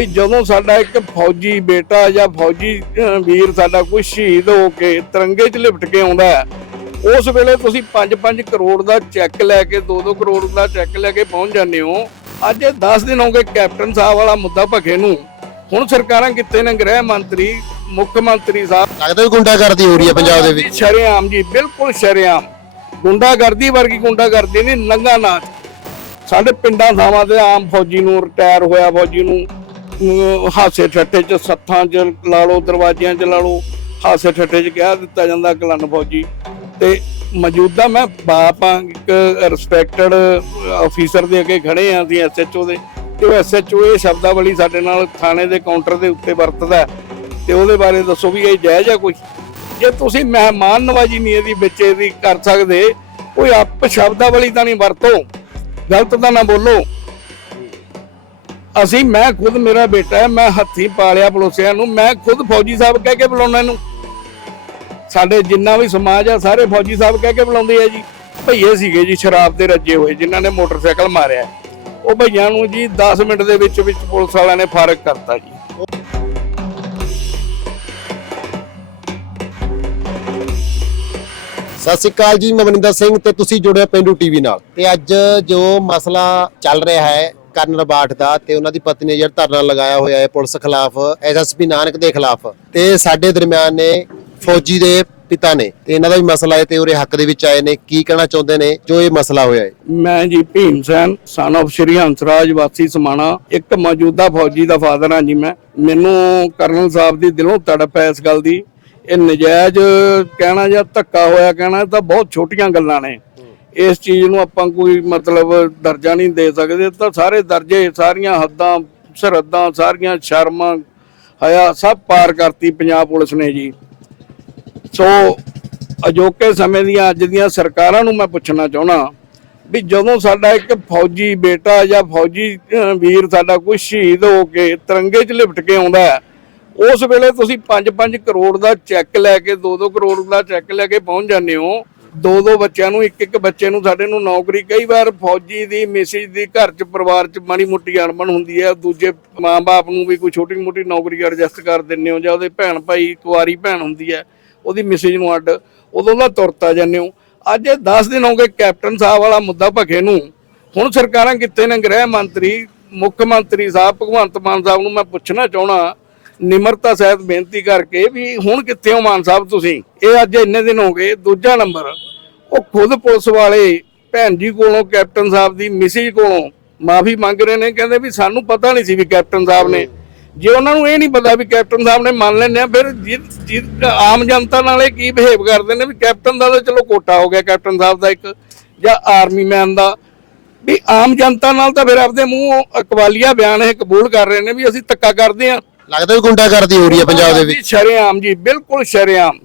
ਵੀ ਜਦੋਂ ਸਾਡਾ ਇੱਕ ਫੌਜੀ ਬੇਟਾ ਜਾਂ ਫੌਜੀ ਵੀਰ ਸਾਡਾ ਕੋਈ ਸ਼ਹੀਦ ਹੋ ਕੇ ਤਿਰੰਗੇ 'ਚ ਲਿਪਟ ਕੇ ਆਉਂਦਾ ਹੈ ਉਸ ਵੇਲੇ ਤੁਸੀਂ 5-5 ਕਰੋੜ ਦਾ ਚੈੱਕ ਲੈ ਕੇ 2-2 ਕਰੋੜ ਦਾ ਚੈੱਕ ਲੈ ਕੇ ਪਹੁੰਚ ਜਾਂਦੇ ਹੋ। ਅੱਜ ਇਹ 10 ਦਿਨ ਹੋ ਗਏ ਕੈਪਟਨ ਸਾਹਿਬ ਵਾਲਾ ਮੁੱਦਾ ਭਖੇ ਨੂੰ। ਹੁਣ ਸਰਕਾਰਾਂ ਕਿੱਥੇ ਨੇ ਗ੍ਰਹਿ ਮੰਤਰੀ ਮੁੱਖ ਮੰਤਰੀ ਸਾਹਿਬ? ਲੱਗਦਾ ਵੀ ਗੁੰਡਾਗਰਦੀ ਹੋ ਰਹੀ ਹੈ ਪੰਜਾਬ ਦੇ ਵਿੱਚ। ਸ਼ਰੇਆਮ ਜੀ ਬਿਲਕੁਲ ਸ਼ਰੇਆਮ। ਗੁੰਡਾਗਰਦੀ ਵਰਗੀ ਗੁੰਡਾਗਰਦੀ ਨਹੀਂ ਨੰਗਾ ਨਾਚ ਸਾਡੇ ਪਿੰਡਾਂ ਥਾਵਾਂ ਤੇ ਆਮ ਫੌਜੀ ਨੂੰ ਰਿਟਾਇਰ ਹੋਇਆ ਫੌਜੀ ਨੂੰ। ਹਾਸੇ ਠੱਟੇ ਚ ਸੱਥਾਂ ਚ ਲਾ ਲਓ, ਦਰਵਾਜ਼ਿਆਂ ਚ ਲਾ ਲਓ, ਹਾਸੇ ਠੱਟੇ ਚ ਕਹਿ ਦਿੱਤਾ ਜਾਂਦਾ ਕਲਨ ਫੌਜੀ। ਤੇ ਮੌਜੂਦਾ ਮੈਂ ਬਾਪ ਆ, ਇੱਕ ਰਿਸਪੈਕਟਡ ਅਫੀਸਰ ਦੇ ਅੱਗੇ ਖੜੇ ਆ ਅਸੀਂ ਐਸਐਚਓ ਦੇ। ਤੇ ਉਹ ਐਸਐਚਓ ਇਹ ਸ਼ਬਦਾਵਲੀ ਸਾਡੇ ਨਾਲ ਥਾਣੇ ਦੇ ਕਾਊਂਟਰ ਦੇ ਉੱਤੇ ਵਰਤਦਾ ਹੈ। ਤੇ ਉਹਦੇ ਬਾਰੇ ਦੱਸੋ ਵੀ ਇਹ ਜਾਇਜ਼ ਆ ਕੋਈ? ਜੇ ਤੁਸੀਂ ਮਹਿਮਾਨ ਨਵਾਜੀ ਨਹੀਂ ਇਹਦੀ ਵਿੱਚ ਇਹਦੀ ਕਰ ਸਕਦੇ, ਕੋਈ ਆਪ ਸ਼ਬਦਾਵਲੀ ਤਾਂ ਨਹੀਂ ਵਰਤੋ। ਗਲਤ ਤਾਂ ਨਾ ਬੋਲੋ। ਅਸੀਂ, ਮੈਂ ਖੁਦ ਮੇਰਾ ਬੇਟਾ ਹੈ, ਮੈਂ ਹੱਥੀ ਪਾਲਿਆ ਪਲੋਸਿਆਂ ਨੂੰ, ਮੈਂ ਖੁਦ ਫੌਜੀ ਸਾਹਿਬ ਕਹਿ ਕੇ ਬੁਲਾਉਣਾ ਇਹਨੂੰ। ਸਾਡੇ ਜਿੰਨਾ ਵੀ ਸਮਾਜ ਆ, ਸਾਰੇ ਫੌਜੀ ਸਾਹਿਬ ਕਹਿ ਕੇ ਬੁਲਾਉਂਦੇ ਆ ਜੀ। ਭਈਏ ਸੀਗੇ ਜੀ, ਸ਼ਰਾਬ ਦੇ ਰੱਜੇ ਹੋਏ, ਜਿਨ੍ਹਾਂ ਨੇ ਮੋਟਰਸਾਈਕਲ ਮਾਰਿਆ। ਉਹ ਭਈਆਂ ਨੂੰ ਜੀ 10 ਮਿੰਟ ਦੇ ਵਿੱਚ ਵਿੱਚ ਪੁਲਿਸ ਵਾਲਿਆਂ ਨੇ ਫਾਰਗ ਕਰਤਾ ਜੀ। ਸਤਿ ਸ਼੍ਰੀ ਅਕਾਲ ਜੀ, ਮੈਂ ਮਨਿੰਦਰ ਸਿੰਘ ਤੇ ਤੁਸੀਂ ਜੁੜੇ ਹੋ ਪਿੰਡੂ ਟੀਵੀ ਨਾਲ। ਤੇ ਅੱਜ ਜੋ ਮਸਲਾ ਚੱਲ ਰਿਹਾ ਹੈ ਕਰਨ ਬਾਠ ਦਾ ਤੇ ਉਹਨਾਂ ਦੀ ਪਤਨੀ ਜਿਹੜਾ ਧਰਨਾ ਲਗਾਇਆ ਹੋਇਆ ਹੈ ਪੁਲਿਸ ਖਿਲਾਫ ਐਸਐਸਪੀ ਨਾਨਕ ਦੇ ਖਿਲਾਫ। ਤੇ ਸਾਡੇ ਦਰਮਿਆਨ ਨੇ ਫੌਜੀ ਦੇ ਪਿਤਾ ਨੇ ਤੇ ਇਹਨਾਂ ਦਾ ਵੀ ਮਸਲਾ ਹੈ ਤੇ ਉਹਦੇ ਹੱਕ ਦੇ ਵਿੱਚ ਆਏ ਨੇ। ਕੀ ਕਹਿਣਾ ਚਾਹੁੰਦੇ ਨੇ ਜੋ ਇਹ ਮਸਲਾ ਹੋਇਆ ਹੈ? ਮੈਂ ਜੀ ਭੀਮ ਸੈਨ ਸਨ of ਸ਼੍ਰੀ ਹੰਸਰਾਜ, ਵਾਸੀ ਸਮਾਣਾ। ਇੱਕ ਮੌਜੂਦਾ ਫੌਜੀ ਦਾ ਫਾਦਰ ਹਾਂ ਜੀ ਮੈਂ। ਮੈਨੂੰ ਕਰਨਲ ਸਾਹਿਬ ਦੀ ਦਿਲੋਂ ਤੜਪ ਹੈ ਇਸ ਗੱਲ ਦੀ। ਇਹ ਨਜਾਇਜ਼ ਕਹਿਣਾ ਜਾਂ ਧੱਕਾ ਹੋਇਆ ਕਹਿਣਾ ਤਾਂ ਬਹੁਤ ਛੋਟੀਆਂ ਗੱਲਾਂ ਨੇ। ਇਸ ਚੀਜ਼ ਨੂੰ ਆਪਾਂ ਕੋਈ ਮਤਲਬ ਦਰਜਾ ਨਹੀਂ ਦੇ ਸਕਦੇ। ਤਾਂ ਸਾਰੇ ਦਰਜੇ, ਸਾਰੀਆਂ ਹੱਦਾਂ, ਸਰਹੱਦਾਂ, ਸਾਰੀਆਂ ਸ਼ਰਮਾਂ ਹਯਾ ਸਭ ਪਾਰ ਕਰਤੀ ਪੰਜਾਬ ਪੁਲਿਸ ਨੇ ਜੀ। ਸੋ ਅਜੋਕੇ ਸਮੇਂ ਦੀਆਂ ਅੱਜ ਦੀਆਂ ਸਰਕਾਰਾਂ ਨੂੰ ਮੈਂ ਪੁੱਛਣਾ ਚਾਹਣਾ ਵੀ ਜਦੋਂ ਸਾਡਾ ਇੱਕ ਫੌਜੀ ਬੇਟਾ ਜਾਂ ਫੌਜੀ ਵੀਰ ਸਾਡਾ ਕੋਈ ਸ਼ਹੀਦ ਹੋ ਕੇ ਤਿਰੰਗੇ 'ਚ ਲਿਪਟ ਕੇ ਆਉਂਦਾ ਹੈ, ਉਸ ਵੇਲੇ ਤੁਸੀਂ 5-5 ਕਰੋੜ ਦਾ ਚੈੱਕ ਲੈ ਕੇ 2-2 ਕਰੋੜ ਦਾ ਚੈੱਕ ਲੈ ਕੇ ਪਹੁੰਚ ਜਾਂਦੇ ਹੋ। ਦੋ ਦੋ ਬੱਚਿਆਂ ਨੂੰ ਇੱਕ ਇੱਕ ਬੱਚੇ ਨੂੰ, ਸਾਡੇ ਨੂੰ ਨੌਕਰੀ, ਕਈ ਵਾਰ ਫੌਜੀ ਦੀ, ਮੈਸੇਜ ਦੀ, ਘਰ 'ਚ, ਪਰਿਵਾਰ 'ਚ ਮਾੜੀ ਮੋਟੀ ਅਣਬਣ ਹੁੰਦੀ ਹੈ। ਦੂਜੇ ਮਾਂ-ਬਾਪ ਨੂੰ ਵੀ ਕੋਈ ਛੋਟੀ ਮੋਟੀ ਨੌਕਰੀ ਐਡਜਸਟ ਕਰ ਦਿੰਦੇ ਹੋ ਜਾਂ ਉਹਦੇ ਭੈਣ ਭਾਈ ਕੁਆਰੀ ਭੈਣ ਹੁੰਦੀ ਹੈ, ਉਹਦੀ ਮੈਸੇਜ ਨੂੰ ਅੱਡ ਉਦੋਂ ਦਾ ਤੁਰਤਾ ਜਾਂਦੇ ਹੋ। ਅੱਜ ਇਹ 10 ਦਿਨ ਹੋ ਗਏ ਕੈਪਟਨ ਸਾਹਿਬ ਵਾਲਾ ਮੁੱਦਾ ਭਖੇ ਨੂੰ। ਹੁਣ ਸਰਕਾਰਾਂ ਕਿੱਥੇ ਨੇ ਗ੍ਰਹਿ ਮੰਤਰੀ, ਮੁੱਖ ਮੰਤਰੀ ਸਾਹਿਬ, ਭਗਵੰਤ ਮਾਨ ਸਾਹਿਬ ਨੂੰ ਮੈਂ ਪੁੱਛਣਾ ਚਾਹਣਾ ਨਿਮਰਤਾ ਸਹਿਤ ਬੇਨਤੀ ਕਰਕੇ ਵੀ ਹੁਣ ਕਿੱਥੇ ਹੋ ਮਾਨ ਸਾਹਿਬ ਤੁਸੀਂ? ਇਹ ਅੱਜ ਇੰਨੇ ਦਿਨ ਹੋ ਗਏ, ਦੂਜਾ ਨੰਬਰ, ਉਹ ਖੁਦ ਪੁਲਿਸ ਵਾਲੇ ਭੈਣ ਜੀ ਕੋਲੋਂ, ਕੈਪਟਨ ਸਾਹਿਬ ਦੀ ਮੈਸੇਜ ਕੋਲੋਂ ਮਾਫੀ ਮੰਗ ਰਹੇ ਨੇ, ਕਹਿੰਦੇ ਵੀ ਸਾਨੂੰ ਪਤਾ ਨਹੀਂ ਸੀ ਵੀ ਕੈਪਟਨ ਸਾਹਿਬ ਨੇ। ਜੇ ਉਹਨਾਂ ਨੂੰ ਇਹ ਨਹੀਂ ਪਤਾ ਵੀ ਕੈਪਟਨ ਸਾਹਿਬ ਨੇ ਮੰਨ ਲੈਣੇ ਆ, ਫਿਰ ਜਿ- ਆਮ ਜਨਤਾ ਨਾਲ ਇਹ ਕੀ ਬਿਹੇਵ ਕਰਦੇ ਨੇ ਵੀ ਕੈਪਟਨ ਦਾ ਤਾਂ ਚਲੋ ਕੋਟਾ ਹੋ ਗਿਆ, ਕੈਪਟਨ ਸਾਹਿਬ ਦਾ ਇੱਕ, ਜਾਂ ਆਰਮੀ ਮੈਨ ਦਾ। ਵੀ ਆਮ ਜਨਤਾ ਨਾਲ ਤਾਂ ਫਿਰ ਆਪਦੇ ਮੂੰਹ ਅਕਵਾਲੀਆ ਬਿਆਨ ਇਹ ਕਬੂਲ ਕਰ ਰਹੇ ਨੇ ਵੀ ਅਸੀਂ ਧੱਕਾ ਕਰਦੇ ਆ। ਲੱਗਦਾ ਵੀ ਗੁੰਡਾਗਰਦੀ ਹੋ ਰਹੀ ਹੈ ਪੰਜਾਬ ਦੇ ਵਿੱਚ। ਸ਼ਰੇਆਮ ਜੀ, ਬਿਲਕੁਲ ਸ਼ਰੇਆਮ।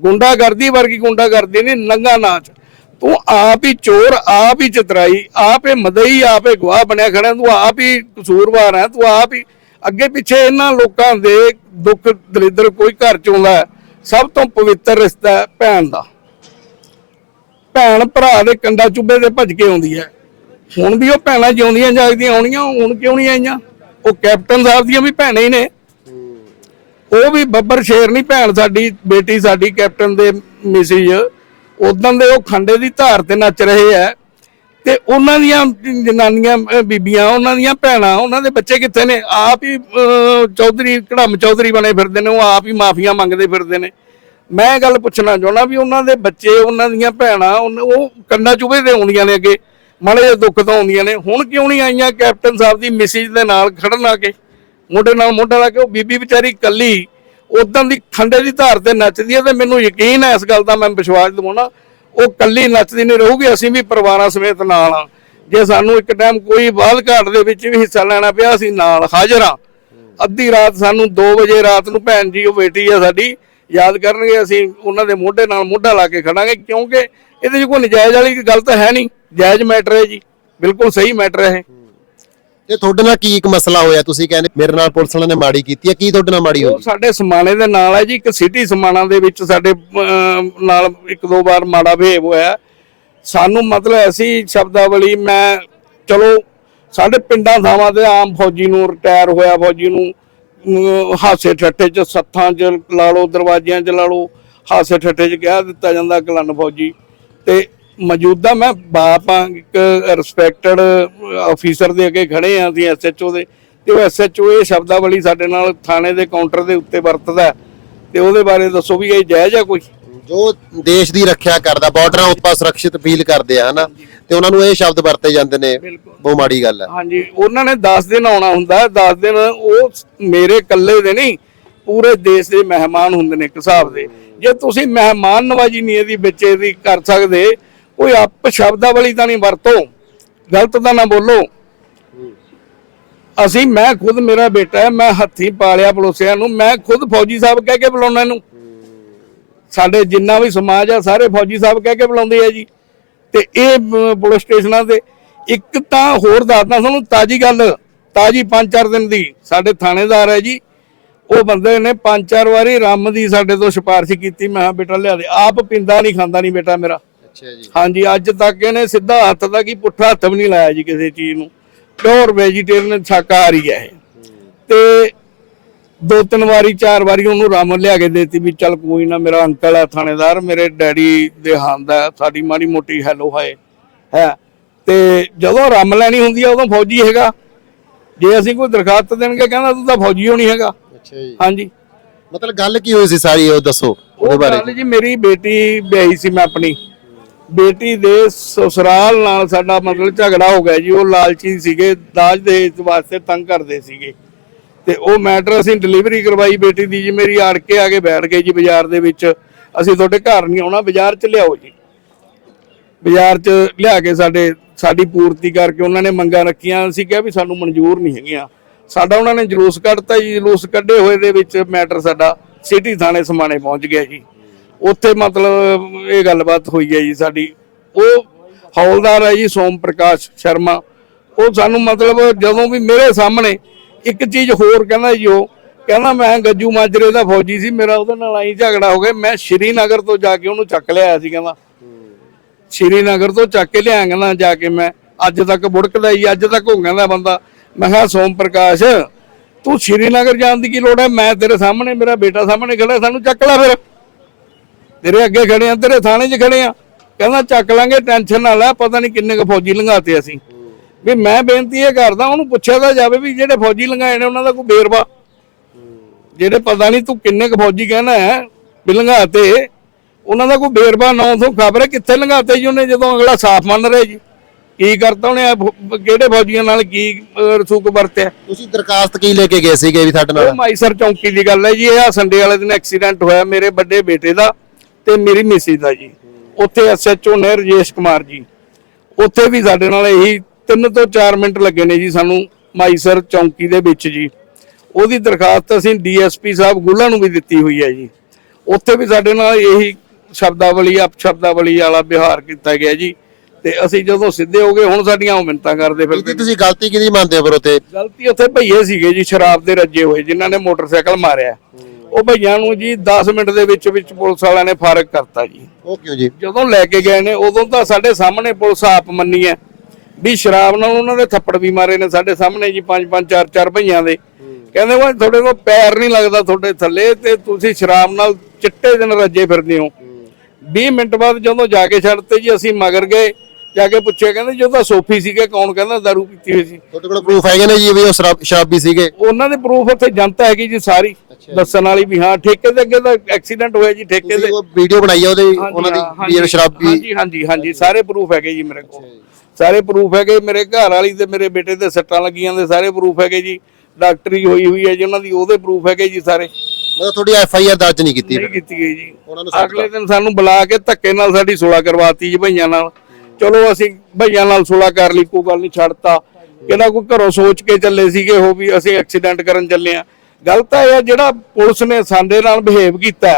ਗੁੰਡਾਗਰਦੀ ਵਰਗੀ ਗੁੰਡਾਗਰਦੀ ਨਹੀਂ, ਨੰਗਾ ਨਾਚ। ਤੂੰ ਆਪ ਹੀ ਚੋਰ, ਆਪ ਹੀ ਚਤਰਾਈ, ਆਪ ਹੀ ਮਦਈ, ਆਪ ਹੀ ਗਵਾਹ ਬਣਿਆ ਖੜਾ ਤੂੰ ਆਪ ਹੀ ਕਸੂਰਵਾਰ ਹੈ, ਤੂੰ ਆਪ ਹੀ ਅੱਗੇ ਪਿੱਛੇ ਇਹਨਾਂ ਲੋਕਾਂ ਦੇ ਦੁੱਖ ਦਲਿੱਦਰ ਕੋਈ ਘਰ ਚ ਆਉਂਦਾ ਸਭ ਤੋਂ ਪਵਿੱਤਰ ਰਿਸ਼ਤਾ ਹੈ ਭੈਣ ਦਾ। ਭੈਣ ਭਰਾ ਦੇ ਕੰਡਾ ਚੁੱਬੇ ਤੇ ਭੱਜ ਕੇ ਆਉਂਦੀ ਹੈ। ਹੁਣ ਵੀ ਉਹ ਭੈਣਾਂ ਜਿਉਂਦੀਆਂ ਜਾਗਦੀਆਂ ਆਉਣੀਆਂ ਹੁਣ ਕਿਉਂ ਨਹੀਂ ਆਈਆਂ? ਉਹ ਕੈਪਟਨ ਸਾਹਿਬ ਦੀਆਂ ਵੀ ਭੈਣਾਂ ਹੀ ਨੇ। ਉਹ ਵੀ ਬੱਬਰ ਸ਼ੇਰ ਨਹੀਂ ਭੈਣ ਸਾਡੀ, ਬੇਟੀ ਸਾਡੀ, ਕੈਪਟਨ ਦੇ ਮਿਸਿਜ ਉਦੋਂ ਦੇ ਉਹ ਖੰਡੇ ਦੀ ਧਾਰ ਤੇ ਨੱਚ ਰਹੇ ਆ। ਤੇ ਉਹਨਾਂ ਦੀਆਂ ਜਨਾਨੀਆਂ ਬੀਬੀਆਂ, ਉਹਨਾਂ ਦੀਆਂ ਭੈਣਾਂ, ਉਹਨਾਂ ਦੇ ਬੱਚੇ ਕਿੱਥੇ ਨੇ? ਆਪ ਹੀ ਚੌਧਰੀ ਕੜਮ ਚੌਧਰੀ ਬਣੇ ਫਿਰਦੇ ਨੇ, ਉਹ ਆਪ ਹੀ ਮਾਫੀਆਂ ਮੰਗਦੇ ਫਿਰਦੇ ਨੇ। ਮੈਂ ਇਹ ਗੱਲ ਪੁੱਛਣਾ ਚਾਹੁੰਦਾ ਵੀ ਉਹਨਾਂ ਦੇ ਬੱਚੇ, ਉਹਨਾਂ ਦੀਆਂ ਭੈਣਾਂ ਉਨ- ਉਹ ਕੰਨਾ ਚੁਬੇ ਤੇ ਆਉਂਦੀਆਂ ਨੇ ਅੱਗੇ। ਮਾੜੇ ਦੁੱਖ ਤਾਂ ਆਉਂਦੀਆਂ ਨੇ। ਹੁਣ ਕਿਉਂ ਨਹੀਂ ਆਈਆਂ ਕੈਪਟਨ ਸਾਹਿਬ ਦੀ ਮਿਸਿਜ ਦੇ ਨਾਲ ਖੜਨ ਆ ਕੇ? ਮੋਢੇ ਨਾਲ ਮੋਢਾ ਲਾ ਕੇ ਉਹ ਬੀਬੀ ਵਿਚਾਰੀ ਕੱਲੀ ਉਦੋਂ ਦੀ ਖੰਡੇ ਦੀ ਧਾਰ ਤੇ ਨੱਚਦੀ ਹੈ ਤੇ ਮੈਨੂੰ ਯਕੀਨ ਹੈ ਇਸ ਗੱਲ ਦਾ ਮੈਂ ਵਿਸ਼ਵਾਸ ਦਿਵਾਉਣਾ, ਉਹ ਕੱਲੀ ਨੱਚਦੀ ਨਹੀਂ ਰਹੂਗੀ, ਅਸੀਂ ਵੀ ਪਰਿਵਾਰਾਂ ਸਮੇਤ ਨਾਲ ਆ ਜੇ ਸਾਨੂੰ ਇੱਕ ਟਾਈਮ ਕੋਈ ਬਾਲ ਘਾਟ ਦੇ ਵਿੱਚ ਵੀ ਹਿੱਸਾ ਲੈਣਾ ਪਿਆ, ਅਸੀਂ ਨਾਲ ਹਾਜ਼ਰ ਆ ਅੱਧੀ ਰਾਤ ਸਾਨੂੰ 2 ਵਜੇ ਰਾਤ ਨੂੰ ਭੈਣ ਜੀ, ਉਹ ਬੇਟੀ ਆ ਸਾਡੀ, ਯਾਦ ਕਰਨਗੇ, ਅਸੀਂ ਉਹਨਾਂ ਦੇ ਮੋਢੇ ਨਾਲ ਮੋਢਾ ਲਾ ਕੇ ਖੜਾਂਗੇ, ਕਿਉਂਕਿ ਇਹਦੇ 'ਚ ਕੋਈ ਨਜਾਇਜ਼ ਵਾਲੀ ਗੱਲ ਤਾਂ ਹੈ ਨਹੀਂ। ਜਾਇਜ਼ ਮੈਟਰ ਹੈ ਜੀ, ਬਿਲਕੁਲ ਸਹੀ ਮੈਟਰ ਹੈ ਇਹ। ਤੇ ਤੁਹਾਡੇ ਨਾਲ ਕੀ ਇੱਕ ਮਸਲਾ ਹੋਇਆ? ਤੁਸੀਂ ਕਹਿੰਦੇ ਮੇਰੇ ਨਾਲ ਪੁਲਿਸ ਵਾਲਿਆਂ ਨੇ ਮਾੜੀ ਕੀਤੀ ਹੈ। ਕੀ ਤੁਹਾਡੇ ਨਾਲ ਮਾੜੀ ਉਹ ਹੋਈ ਸਾਡੇ ਸਮਾਣੇ ਦੇ ਨਾਲ ਹੈ ਜੀ ਇੱਕ ਸਿਟੀ ਸਮਾਣਾ ਦੇ ਵਿੱਚ ਸਾਡੇ ਅਮ, ਨਾਲ ਇੱਕ ਦੋ ਵਾਰ ਮਾੜਾ ਬਿਹੇਵ ਹੋਇਆ। ਸਾਨੂੰ ਮਤਲਬ ਐਸੀ ਸ਼ਬਦਾਵਲੀ ਮੈਂ ਚਲੋ ਸਾਡੇ ਪਿੰਡਾਂ ਥਾਵਾਂ ਤੇ ਆਮ ਫੌਜੀ ਨੂੰ ਰਿਟਾਇਰ ਹੋਇਆ ਫੌਜੀ ਨੂੰ ਅਮ, ਹਾਸੇ ਠੱਠੇ ਚ ਸੱਥਾਂ ਚ ਲਾ ਲਓ ਦਰਵਾਜ਼ਿਆਂ ਚ ਲਾ ਲਓ ਹਾਸੇ ਠੱਠੇ ਚ ਕਹਿ ਦਿੱਤਾ ਜਾਂਦਾ ਕਲਨ ਫੌਜੀ। ਤੇ ਮੌਜੂਦਾ ਮੈਂ ਬਾਪ ਆ ਇੱਕ ਰਿਸਪੈਕਟਡ ਅਫੀਸਰ ਦੇ ਅੱਗੇ ਖੜੇ ਆ ਅਸੀਂ ਐਸਐਚਓ ਦੇ। ਤੇ ਉਹ ਐਸਐਚਓ ਇਹ ਸ਼ਬਦਾਵਲੀ ਸਾਡੇ ਨਾਲ ਥਾਣੇ ਦੇ ਕਾਊਂਟਰ ਦੇ ਉੱਤੇ ਵਰਤਦਾ। ਤੇ ਉਹਦੇ ਬਾਰੇ ਦੱਸੋ ਵੀ ਇਹ ਜਾਇਜ਼ ਆ ਕੋਈ? ਜੋ ਦੇਸ਼ ਦੀ ਰੱਖਿਆ ਕਰਦਾ ਬਾਰਡਰਾਂ ਉੱਪਰ ਸੁਰੱਖਿਅਤ ਫੀਲ ਕਰਦੇ ਆ ਹਨਾ? ਤੇ ਉਹਨਾਂ ਨੂੰ ਇਹ ਸ਼ਬਦ ਵਰਤੇ ਜਾਂਦੇ ਨੇ ਬਹੁਤ ਮਾੜੀ ਗੱਲ ਹੈ ਹਾਂਜੀ ਉਹਨਾਂ ਨੇ 10 ਦਿਨ ਆਉਣਾ ਹੁੰਦਾ 10 ਦਿਨ ਉਹ ਮੇਰੇ ਇਕੱਲੇ ਦੇ ਨਹੀਂ ਪੂਰੇ ਦੇਸ਼ ਦੇ ਮਹਿਮਾਨ ਹੁੰਦੇ ਨੇ ਇੱਕ ਹਿਸਾਬ ਦੇ। ਜੇ ਤੁਸੀਂ ਮਹਿਮਾਨ ਨਵਾਜੀ ਨਹੀਂ ਇਹਦੀ ਵਿੱਚ ਇਹਦੀ ਕਰ ਸਕਦੇ ਕੋਈ ਅਪ ਸ਼ਬਦਾਵਲੀ ਤਾਂ ਨਹੀਂ ਵਰਤੋ, ਗਲਤ ਤਾਂ ਨਾ ਬੋਲੋ। ਅਸੀਂ, ਮੈਂ ਖੁਦ ਮੇਰਾ ਬੇਟਾ ਹੈ, ਮੈਂ ਹੱਥੀ ਪਾਲਿਆ ਪਲੋਸਿਆਂ ਨੂੰ, ਮੈਂ ਖੁਦ ਫੌਜੀ ਸਾਹਿਬ ਕਹਿ ਕੇ ਬੁਲਾਉਣਾ ਇਹਨੂੰ। ਸਾਡੇ ਜਿੰਨਾ ਵੀ ਸਮਾਜ ਆ, ਸਾਰੇ ਫੌਜੀ ਸਾਹਿਬ ਕਹਿ ਕੇ ਬੁਲਾਉਂਦੇ ਆ ਜੀ। ਤੇ ਇਹ ਪੁਲਿਸ ਸਟੇਸ਼ਨਾਂ ਤੇ ਇੱਕ ਤਾਂ ਹੋਰ ਦੱਸਦਾ ਤੁਹਾਨੂੰ, ਤਾਜੀ ਗੱਲ, ਤਾਜੀ ਪੰਜ ਚਾਰ ਦਿਨ ਦੀ, ਸਾਡੇ ਥਾਣੇਦਾਰ ਹੈ ਜੀ। ਉਹ ਬੰਦੇ ਨੇ ਪੰਜ ਚਾਰ ਵਾਰੀ ਰੰਮ ਦੀ ਸਾਡੇ ਤੋਂ ਸਿਫਾਰਿਸ਼ ਕੀਤੀ, ਮੈਂ ਕਿਹਾ, ਬੇਟਾ, ਲਿਆ ਦੇ। ਆਪ ਪਿੰਦਾ ਨਹੀਂ, ਖਾਂਦਾ ਨਹੀਂ ਬੇਟਾ ਮੇਰਾ। ਅੱਛਾ ਜੀ। ਹਾਂਜੀ ਅੱਜ ਤੱਕ ਇਹਨੇ ਸਿੱਧਾ ਹੱਥ ਦਾ ਕੀ ਪੁੱਠਾ ਹੱਥ ਵੀ ਨਹੀਂ ਲਾਇਆ ਜੀ ਕਿਸੇ ਚੀਜ਼ ਨੂੰ। ਪਿਓਰ ਵੈਜੀਟੇਰੀਅਨ ਸ਼ਾਕਾਹਾਰੀ ਹੈ ਇਹ। ਤੇ ਦੋ ਤਿੰਨ ਵਾਰੀ ਚਾਰ ਵਾਰੀ ਉਹਨੂੰ ਰਮ ਲਿਆ ਕੇ ਦੇਤੀ ਵੀ ਚੱਲ ਕੋਈ ਨਾ ਮੇਰਾ ਅੰਕਲ ਹੈ ਥਾਣੇਦਾਰ ਮੇਰੇ ਡੈਡੀ ਦੇ ਹੰਦ ਹੈ ਸਾਡੀ ਮਾੜੀ ਮੋਟੀ ਹੈਲੋ ਹਾਏ ਹੈ। ਤੇ ਜਦੋਂ ਰਮ ਲੈਣੀ ਹੁੰਦੀ ਹੈ ਉਦੋਂ ਫੌਜੀ ਹੈਗਾ। ਜੇ ਅਸੀਂ ਕੋਈ ਦਰਖਾਸਤ ਦੇਣਗੇ ਕਹਿੰਦਾ ਤੂੰ ਤਾਂ ਫੌਜੀ ਹੋ ਨਹੀਂ ਹੈਗਾ। ਅੱਛਾ ਜੀ। ਹਾਂਜੀ। ਮਤਲਬ ਗੱਲ ਕੀ ਹੋਈ ਸੀ ਸਾਰੀ ਉਹ ਦੱਸੋ ਉਹਦੇ ਉਹ ਬਾਰੇ? ਗੱਲ ਜੀ ਮੇਰੀ ਬੇਟੀ ਵਿਆਹੀ ਸੀ ਮੈਂ ਆਪਣੀ। ਬੇਟੀ ਦੇ ਸਸੁਰਾਲ ਨਾਲ ਸਾਡਾ ਮਤਲਬ ਝਗੜਾ ਹੋ ਗਿਆ ਜੀ, ਉਹ ਲਾਲਚੀ ਸੀਗੇ, ਦਾਜ ਦੇ ਵਾਸਤੇ ਤੰਗ ਕਰਦੇ ਸੀਗੇ। ਤੇ ਉਹ ਮੈਟਰ ਅਸੀਂ ਡਿਲੀਵਰੀ ਕਰਵਾਈ ਬੇਟੀ ਦੀ ਜੀ, ਮੇਰੀ ਆੜ ਕੇ ਆ ਕੇ ਬੈਠ ਗਏ ਜੀ ਬਾਜ਼ਾਰ ਦੇ ਵਿੱਚ। ਅਸੀਂ ਤੁਹਾਡੇ ਘਰ ਨਹੀਂ ਆਉਣਾ, ਬਾਜ਼ਾਰ 'ਚ ਲਿਆਓ ਜੀ। ਬਾਜ਼ਾਰ 'ਚ ਲਿਆ ਕੇ ਸਾਡੇ, ਸਾਡੀ ਪੂਰਤੀ ਕਰਕੇ ਉਹਨਾਂ ਨੇ ਮੰਗਾਂ ਰੱਖੀਆਂ। ਅਸੀਂ ਕਿਹਾ ਵੀ ਸਾਨੂੰ ਮਨਜ਼ੂਰ ਨਹੀਂ ਹੈਗੀਆਂ। ਸਾਡਾ ਉਹਨਾਂ ਨੇ ਜਲੂਸ ਕੱਢਤਾ ਜੀ, ਜਲੂਸ ਕੱਢੇ ਹੋਏ ਦੇ ਵਿੱਚ ਮੈਟਰ ਸਾਡਾ ਸਿਟੀ ਥਾਣੇ ਸਮਾਣੇ ਪਹੁੰਚ ਗਿਆ ਜੀ। ਉੱਥੇ ਮਤਲਬ ਇਹ ਗੱਲਬਾਤ ਹੋਈ ਹੈ ਜੀ ਸਾਡੀ। ਉਹ ਹੌਲਦਾਰ ਹੈ ਜੀ ਸੋਮ ਪ੍ਰਕਾਸ਼ ਸ਼ਰਮਾ। ਉਹ ਸਾਨੂੰ ਮਤਲਬ ਜਦੋਂ ਵੀ ਮੇਰੇ ਸਾਹਮਣੇ ਇੱਕ ਚੀਜ਼ ਹੋਰ ਕਹਿੰਦਾ ਜੀ ਉਹ, ਕਹਿੰਦਾ ਮੈਂ ਗੱਜੂ ਮਾਜਰੇ ਦਾ ਫੌਜੀ ਸੀ, ਮੇਰਾ ਉਹਦੇ ਨਾਲ ਆਈ ਝਗੜਾ ਹੋ ਗਿਆ। ਮੈਂ ਸ਼੍ਰੀਨਗਰ ਤੋਂ ਜਾ ਕੇ ਉਹਨੂੰ ਚੱਕ ਲਿਆਇਆ ਸੀ, ਕਹਿੰਦਾ। ਸ਼੍ਰੀਨਗਰ ਤੋਂ ਚੱਕ ਕੇ ਲਿਆਂਗਾ ਕਹਿੰਦਾ ਜਾ ਕੇ ਮੈਂ। ਅੱਜ ਤੱਕ ਬੁੜਕਦਾ ਹੀ ਅੱਜ ਤੱਕ ਹੋ ਕਹਿੰਦਾ ਬੰਦਾ। ਮੈਂ ਕਿਹਾ, ਸੋਮ ਪ੍ਰਕਾਸ਼, ਤੂੰ ਸ਼੍ਰੀਨਗਰ ਜਾਣ ਦੀ ਕੀ ਲੋੜ ਹੈ? ਮੈਂ ਤੇਰੇ ਸਾਹਮਣੇ, ਮੇਰਾ ਬੇਟਾ ਸਾਹਮਣੇ ਖੜਾ ਸਾਨੂੰ ਚੱਕ ਲੈ ਫਿਰ। ਤੇਰੇ ਅੱਗੇ ਖੜੇ ਆ ਤੇਰੇ ਥਾਣੇ 'ਚ ਖੜੇ ਆ। ਕਹਿੰਦਾ ਚੱਕ ਲਾਂਗੇ ਟੈਨਸ਼ਨ ਨਾ ਲੈ ਪਤਾ ਨਹੀਂ ਕਿੰਨੇ ਕੁ ਫੌਜੀ ਲੰਘਾਤੇ ਅਸੀਂ। ਵੀ ਮੈਂ ਬੇਨਤੀ ਇਹ ਕਰਦਾ ਉਹਨੂੰ ਪੁੱਛਿਆ ਤਾਂ ਜਾਵੇ ਵੀ ਜਿਹੜੇ ਫੌਜੀ ਲੰਘਾਏ ਨੇ ਉਹਨਾਂ ਦਾ ਕੋਈ ਬੇਰਵਾ ਜਿਹੜੇ ਪਤਾ ਨਹੀਂ ਤੂੰ ਕਿੰਨੇ ਕੁ ਫੌਜੀ ਕਹਿਣਾ ਹੈ ਵੀ ਲੰਘਾਤੇ ਉਹਨਾਂ ਦਾ ਕੋਈ ਬੇਰਵਾ ਨਾ ਤੋਂ ਖਬਰ ਹੈ ਕਿੱਥੇ ਲੰਘਾਤੇ ਜੀ ਉਹਨੇ ਜਦੋਂ ਅਗਲਾ ਸਾਫ਼ ਮੰਨ ਰਿਹਾ ਜੀ। ਕੀ ਕਰਤਾ ਉਹਨੇ ਕਿਹੜੇ ਫੌਜੀਆਂ ਨਾਲ ਕੀ ਰਸੂਕ ਵਰਤਿਆ? ਤੁਸੀਂ ਦਰਖਾਸਤ ਕੀ ਲੈ ਕੇ ਗਏ ਸੀਗੇ ਵੀ ਸਾਡੇ ਨਾਲ? ਮਾਈਸਰ ਚੌਂਕੀ ਦੀ ਗੱਲ ਹੈ ਜੀ ਇਹ ਆ ਸੰਡੇ ਵਾਲੇ ਦਿਨ ਐਕਸੀਡੈਂਟ ਹੋਇਆ ਮੇਰੇ ਵੱਡੇ ਬੇਟੇ ਦਾ। ਤੇ ਮੇਰੀ ਮਿਸੀ ਦਾ ਜੀ। ਉੱਥੇ ਐਸਐਚਓ ਨੇ ਰਜੇਸ਼ ਕੁਮਾਰ ਜੀ। ਉੱਥੇ ਵੀ ਸਾਡੇ ਨਾਲ ਇਹੀ 3 ਤੋਂ 4 ਮਿੰਟ ਲੱਗੇ ਨੇ ਜੀ ਸਾਨੂੰ ਮਾਈਸਰ ਚੌਂਕੀ ਦੇ ਵਿੱਚ ਜੀ। ਉਹਦੀ ਦਰਖਾਸਤ ਅਸੀਂ ਡੀਐਸਪੀ ਸਾਹਿਬ ਗੁੱਲਾ ਨੂੰ ਵੀ ਦਿੱਤੀ ਹੋਈ ਹੈ ਜੀ। ਉੱਥੇ ਵੀ ਸਾਡੇ ਨਾਲ ਇਹੀ ਸ਼ਬਦਾਵਲੀ ਅਪ ਸ਼ਬਦਾਵਲੀ ਵਾਲਾ ਵਿਹਾਰ ਕੀਤਾ ਗਿਆ ਜੀ। ਤੇ ਅਸੀਂ ਜਦੋਂ ਸਿੱਧੇ ਹੋ ਗਏ ਹੁਣ ਸਾਡੀਆਂ ਮਿੰਤਾਂ ਕਰਦੇ ਫਿਰਦੇ ਇਹਦੀ ਤੁਸੀਂ ਗਲਤੀ ਕਿਹਦੀ ਮੰਨਦੇ ਹੋ ਫਿਰ ਉੱਥੇ? ਗਲਤੀ ਉੱਥੇ ਭਈਏ ਸੀਗੇ ਜੀ ਸ਼ਰਾਬ ਦੇ ਰੱਜੇ ਹੋਏ ਜਿਨ੍ਹਾਂ ਨੇ ਮੋਟਰਸਾਈਕਲ ਮਾਰਿਆ। ਉਹ ਭਈਆਂ ਨੂੰ ਜੀ 10 ਮਿੰਟ ਦੇ ਵਿੱਚ ਵਿੱਚ ਪੁਲਿਸ ਵਾਲਿਆਂ ਨੇ ਫਾਰਗ ਕਰਤਾ ਜੀ। ਉਹ ਕਿਉਂ ਜੀ? ਜਦੋਂ ਲੈ ਕੇ ਗਏ ਨੇ ਉਦੋਂ ਤਾਂ ਸਾਡੇ ਸਾਹਮਣੇ ਪੁਲਿਸ ਆਪ ਮੰਨੀ ਹੈ ਵੀ ਸ਼ਰਾਬ ਨਾਲ ਉਹਨਾਂ ਦੇ ਥੱਪੜ ਵੀ ਮਾਰੇ ਨੇ ਸਾਡੇ ਸਾਹਮਣੇ ਜੀ ਪੰਜ ਪੰਜ ਚਾਰ ਚਾਰ ਭਈਆਂ ਦੇ। ਕਹਿੰਦੇ ਵਾ ਤੁਹਾਡੇ ਕੋਲ ਪੈਰ ਨਹੀਂ ਲੱਗਦਾ ਤੁਹਾਡੇ ਥੱਲੇ ਤੇ ਤੁਸੀਂ ਸ਼ਰਾਬ ਨਾਲ ਚਿੱਟੇ ਦਿਨ ਰੱਜੇ ਫਿਰਦੇ ਹੋ। 20 ਮਿੰਟ ਬਾਅਦ ਜਦੋਂ ਜਾ ਕੇ ਛੱਡਤੇ ਜੀ ਅਸੀਂ ਮਗਰ ਗਏ ਜਾ ਕੇ ਪੁੱਛਿਆ ਕਹਿੰਦੇ ਜੋ ਤਾਂ ਸੋਫੀ ਸੀਗੇ ਕੌਣ ਕਹਿੰਦਾ ਦਾਰੂ ਪੀਤੀ ਹੋਈ ਸੀ। ਤੁਹਾਡੇ ਕੋਲ ਪ੍ਰੂਫ ਹੈਗੇ ਨੇ ਜੀ ਵੀ ਉਹ ਸ਼ਰਾਬ ਸ਼ਰਾਬੀ ਸੀਗੇ? ਉਹਨਾਂ ਦੇ ਪ੍ਰੂਫ ਉੱਥੇ ਜਨਤਾ ਹੈਗੀ ਜੀ ਸਾਰੀ। ਦੱਸਣ ਵਾਲੀ ਵੀ ਹਾਂ ਠੇਕੇ ਦੇ ਅੱਗੇ ਤਾਂ ਐਕਸੀਡੈਂਟ ਹੋਇਆ ਜੀ ਠੇਕੇ ਦੇ। ਉਹ ਵੀਡੀਓ ਬਣਾਈ ਆ ਉਹਦੇ ਉਹਨਾਂ ਦੀ ਵੀ ਇਹ ਸ਼ਰਾਬੀ ਹਾਂਜੀ ਹਾਂਜੀ ਹਾਂਜੀ ਸਾਰੇ ਪ੍ਰੂਫ ਹੈਗੇ ਜੀ ਮੇਰੇ ਕੋਲ। ਸਾਰੇ ਪ੍ਰੂਫ ਹੈਗੇ ਮੇਰੇ ਘਰ ਵਾਲੀ ਤੇ ਮੇਰੇ ਬੇਟੇ ਦੇ ਸੱਟਾਂ ਲੱਗੀਆਂ ਦੇ ਸਾਰੇ ਪ੍ਰੂਫ ਹੈਗੇ ਜੀ। ਡਾਕਟਰੀ ਹੋਈ ਹੋਈ ਹੈ ਜੀ ਉਹਨਾਂ ਦੀ ਉਹਦੇ ਪ੍ਰੂਫ ਹੈਗੇ ਜੀ ਸਾਰੇ। ਮਤਲਬ ਤੁਹਾਡੀ ਐਫ ਆਈ ਆਰ ਦਰਜ ਨਹੀਂ ਕੀਤੀ ਨਹੀਂ ਕੀਤੀ ਗਈ ਜੀ। ਉਹਨਾਂ ਨੂੰ ਅਗਲੇ ਦਿਨ ਸਾਨੂੰ ਬੁਲਾ ਕੇ ਧੱਕੇ ਨਾਲ ਸਾਡੀ ਸੁਲਾ ਕਰਵਾਤੀ ਜੀ ਭਈਆਂ ਨਾਲ। ਚਲੋ ਅਸੀਂ ਭਈਆਂ ਨਾਲ ਸੁਲਾ ਕਰ ਲਈ ਕੋਈ ਗੱਲ ਨਹੀਂ ਛੱਡਤਾ। ਕਿਹੜਾ ਕੋਈ ਘਰੋਂ ਸੋਚ ਕੇ ਚੱਲੇ ਸੀਗੇ ਉਹ ਵੀ ਅਸੀਂ ਐਕਸੀਡੈਂਟ ਕਰਨ ਚੱਲੇ ਆ ਗੱਲ ਤਾਂ ਇਹ ਆ ਜਿਹੜਾ ਪੁਲਿਸ ਨੇ ਸਾਡੇ ਨਾਲ ਬਿਹੇਵ ਕੀਤਾ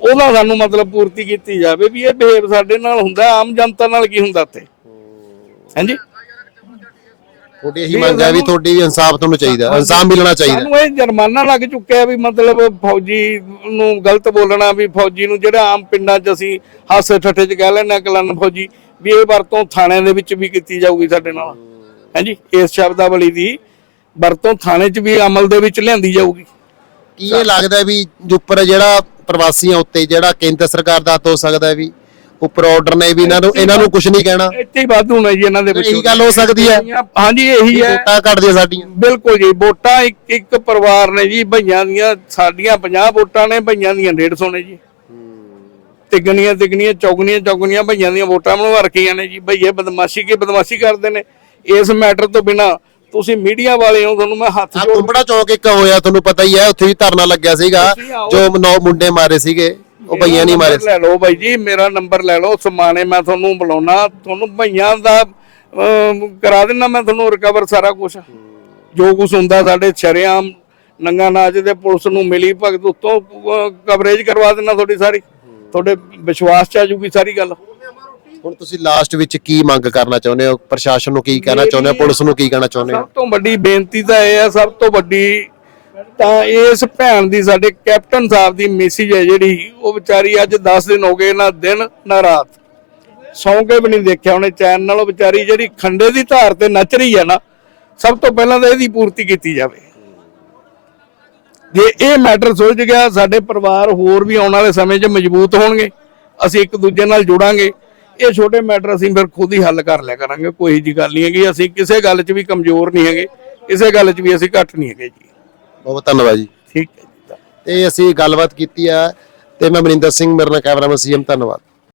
ਉਹਦਾ ਸਾਨੂੰ ਮਤਲਬ ਪੂਰਤੀ ਕੀਤੀ ਜਾਵੇ ਵੀ ਇਹ ਬਿਹੇਵ ਸਾਡੇ ਨਾਲ ਹੁੰਦਾ ਆਮ ਜਨਤਾ ਨਾਲ ਕੀ ਹੁੰਦਾ ਇੱਥੇ? ਹਾਂਜੀ? ਤੁਹਾਡੀ ਇਹੀ ਮੰਗ ਹੈ ਵੀ ਤੁਹਾਡੀ ਵੀ ਇਨਸਾਫ ਤੁਹਾਨੂੰ ਚਾਹੀਦਾ ਇਨਸਾਫ ਮਿਲਣਾ ਚਾਹੀਦਾ। ਸਾਨੂੰ ਇਹ ਜੁਰਮਾਨਾ ਲੱਗ ਚੁੱਕਿਆ ਵੀ ਮਤਲਬ ਫੌਜੀ ਨੂੰ ਗਲਤ ਬੋਲਣਾ ਵੀ ਫੌਜੀ ਨੂੰ ਜਿਹੜਾ ਆਮ ਪਿੰਡਾਂ 'ਚ ਅਸੀਂ ਹਾਸੇ ਠੱਠੇ 'ਚ ਕਹਿ ਲੈਣਾ ਕਲਨ ਫੌਜੀ ਵੀ ਇਹ ਵਰਤੋਂ ਥਾਣਿਆਂ ਦੇ ਵਿੱਚ ਵੀ ਕੀਤੀ ਜਾਊਗੀ ਸਾਡੇ ਨਾਲ। ਹਾਂਜੀ? ਇਸ ਸ਼ਬਦਾਵਲੀ ਦੀ ਵਰਤੋਂ ਥਾਣੇ 'ਚ ਵੀ ਅਮਲ ਦੇ ਵਿੱਚ ਲਿਆਂਦੀ ਜਾਊਗੀ। ਕੀ ਇਹ ਲੱਗਦਾ ਵੀ ਉੱਪਰ ਜਿਹੜਾ ਪ੍ਰਵਾਸੀਆਂ ਉੱਤੇ ਜਿਹੜਾ ਕੇਂਦਰ ਸਰਕਾਰ ਦਾ ਹੋ ਸਕਦਾ ਵੀ ਉੱਪਰ ਆਰਡਰ ਨੇ ਵੀ ਇਹਨਾਂ ਨੂੰ ਇਹਨਾਂ ਨੂੰ ਕੁਝ ਨਹੀਂ ਕਹਿਣਾ। ਇੱਥੇ ਹੀ ਵਾਧੂ ਨੇ ਜੀ ਇਹਨਾਂ ਦੇ ਵਿੱਚ ਇਹੀ ਗੱਲ ਹੋ ਸਕਦੀ ਹੈ। ਹਾਂਜੀ ਇਹੀ ਹੈ। ਵੋਟਾਂ ਘਟਦੀਆਂ ਸਾਡੀਆਂ। ਬਿਲਕੁਲ ਜੀ ਵੋਟਾਂ ਇੱਕ ਇੱਕ ਪਰਿਵਾਰ ਨੇ ਜੀ ਭਈਆਂ ਦੀਆਂ ਸਾਡੀਆਂ 50 ਵੋਟਾਂ ਨੇ ਭਈਆਂ ਦੀਆਂ 150 ਨੇ ਜੀ। ਤਿਗਣੀਆਂ ਤਿਗਣੀਆਂ ਚੌਗਣੀਆਂ ਚੌਗਣੀਆਂ ਭਈਆਂ ਦੀਆਂ ਵੋਟਾਂ ਬਣਵਾ ਰੱਖੀਆਂ ਨੇ ਜੀ। ਭਈਏ ਬਦਮਾਸ਼ੀ ਕੀ ਬਦਮਾਸ਼ੀ ਕਰਦੇ ਨੇ। ਇਸ ਮੈਟਰ ਤੋਂ ਬਿਨਾ ਤੁਸੀਂ ਮੀਡੀਆ ਵਾਲੇ ਹੋ ਤੁਹਾਨੂੰ ਮੈਂ ਹੱਥ ਜੋੜ ਕੁੰਬੜਾ ਚੌਕ ਇੱਕ ਹੋਇਆ ਤੁਹਾਨੂੰ ਪਤਾ ਹੀ ਹੈ ਉੱਥੇ ਵੀ ਧਰਨਾ ਲੱਗਿਆ ਸੀਗਾ ਤੁਸੀਂ ਆਓ। ਜੋ ਨੌ ਮੁੰਡੇ ਮਾਰੇ ਸੀਗੇ ਉਹ ਭਈਆਂ ਨਹੀਂ ਮਾਰੇ ਲੈ ਲਓ ਬਾਈ ਜੀ ਮੇਰਾ ਨੰਬਰ ਲੈ ਲਓ ਸਮਾਣੇ ਮੈਂ ਤੁਹਾਨੂੰ ਬੁਲਾਉਣਾ ਤੁਹਾਨੂੰ ਭਈਆਂ ਦਾ ਅਮ, ਕਰਾ ਦੇਣਾ ਮੈਂ ਤੁਹਾਨੂੰ ਰਿਕਵਰ ਸਾਰਾ ਕੁਝ ਜੋ ਕੁਝ ਹੁੰਦਾ ਸਾਡੇ ਸ਼ਰੇਆਮ ਨੰਗਾ ਨਾਚ ਦੇ ਪੁਲਿਸ ਨੂੰ ਮਿਲੀ ਭਗਤ ਉੱਤੋਂ ਕਵਰੇਜ ਕਰਵਾ ਦੇਣਾ ਤੁਹਾਡੀ ਸਾਰੀ। ਤੁਹਾਡੇ ਵਿਸ਼ਵਾਸ ਚ ਆ ਜੂਗੀ ਸਾਰੀ ਗੱਲ। ਹੁਣ ਤੁਸੀਂ ਲਾਸਟ ਵਿੱਚ ਕੀ ਮੰਗ ਕਰਨਾ ਚਾਹੁੰਦੇ ਹੋ? ਪ੍ਰਸ਼ਾਸਨ ਨੂੰ ਕੀ ਕਹਿਣਾ ਚਾਹੁੰਦੇ ਹੋ? ਪੁਲਿਸ ਨੂੰ ਕੀ ਕਹਿਣਾ ਚਾਹੁੰਦੇ ਹੋ? ਸਭ ਤੋਂ ਵੱਡੀ ਬੇਨਤੀ ਤਾਂ ਇਹ ਹੈ ਸਭ ਤੋਂ ਵੱਡੀ ਤਾਂ ਇਸ ਭੈਣ ਦੀ ਸਾਡੇ ਕੈਪਟਨ ਸਾਹਿਬ ਦੀ ਮੈਸੇਜ ਹੈ ਜਿਹੜੀ ਉਹ ਵਿਚਾਰੀ ਅੱਜ 10 ਦਿਨ ਹੋ ਗਏ ਨਾ ਦਿਨ ਨਾ ਰਾਤ। ਸੌਂ ਕੇ ਵੀ ਨਹੀਂ ਦੇਖਿਆ ਉਹਨੇ ਚੈਨ ਨਾਲ ਉਹ ਵਿਚਾਰੀ ਜਿਹੜੀ ਖੰਡੇ ਦੀ ਧਾਰ ਤੇ ਨੱਚ ਰਹੀ ਹੈ ਨਾ ਸਭ ਤੋਂ ਪਹਿਲਾਂ ਤਾਂ ਇਹਦੀ ਪੂਰਤੀ ਕੀਤੀ ਜਾਵੇ। ਜੇ ਇਹ ਮੈਟਰ ਸੁਲਝ ਗਿਆ ਸਾਡੇ ਪਰਿਵਾਰ ਹੋਰ ਵੀ ਆਉਣ ਵਾਲੇ ਸਮੇਂ 'ਚ ਮਜ਼ਬੂਤ ਹੋਣਗੇ ਅਸੀਂ ਇੱਕ ਦੂਜੇ ਨਾਲ ਜੁੜਾਂਗੇ। ਇਹ ਛੋਟੇ ਮੈਟਰ ਅਸੀਂ ਫਿਰ ਖੁਦ ਹੀ ਹੱਲ ਕਰ ਲਿਆ ਕਰਾਂਗੇ ਕੋਈ ਜੀ ਗੱਲ ਨਹੀਂ ਹੈਗੀ ਅਸੀਂ ਕਿਸੇ ਗੱਲ 'ਚ ਵੀ ਕਮਜ਼ੋਰ ਨਹੀਂ ਹੈਗੇ ਕਿਸੇ ਗੱਲ 'ਚ ਵੀ ਅਸੀਂ ਘੱਟ ਨਹੀਂ ਹੈਗੇ ਜੀ। ਬਹੁਤ ਧੰਨਵਾਦ ਜੀ। ਠੀਕ ਹੈ ਜੀ। ਤੇ ਅਸੀਂ ਗੱਲਬਾਤ ਕੀਤੀ ਆ ਤੇ ਮੈਂ ਮਨਿੰਦਰ ਸਿੰਘ ਮੇਰੇ ਨਾਲ ਕੈਮਰਾਮੈਨ ਸੀਐਮ ਧੰਨਵਾਦ।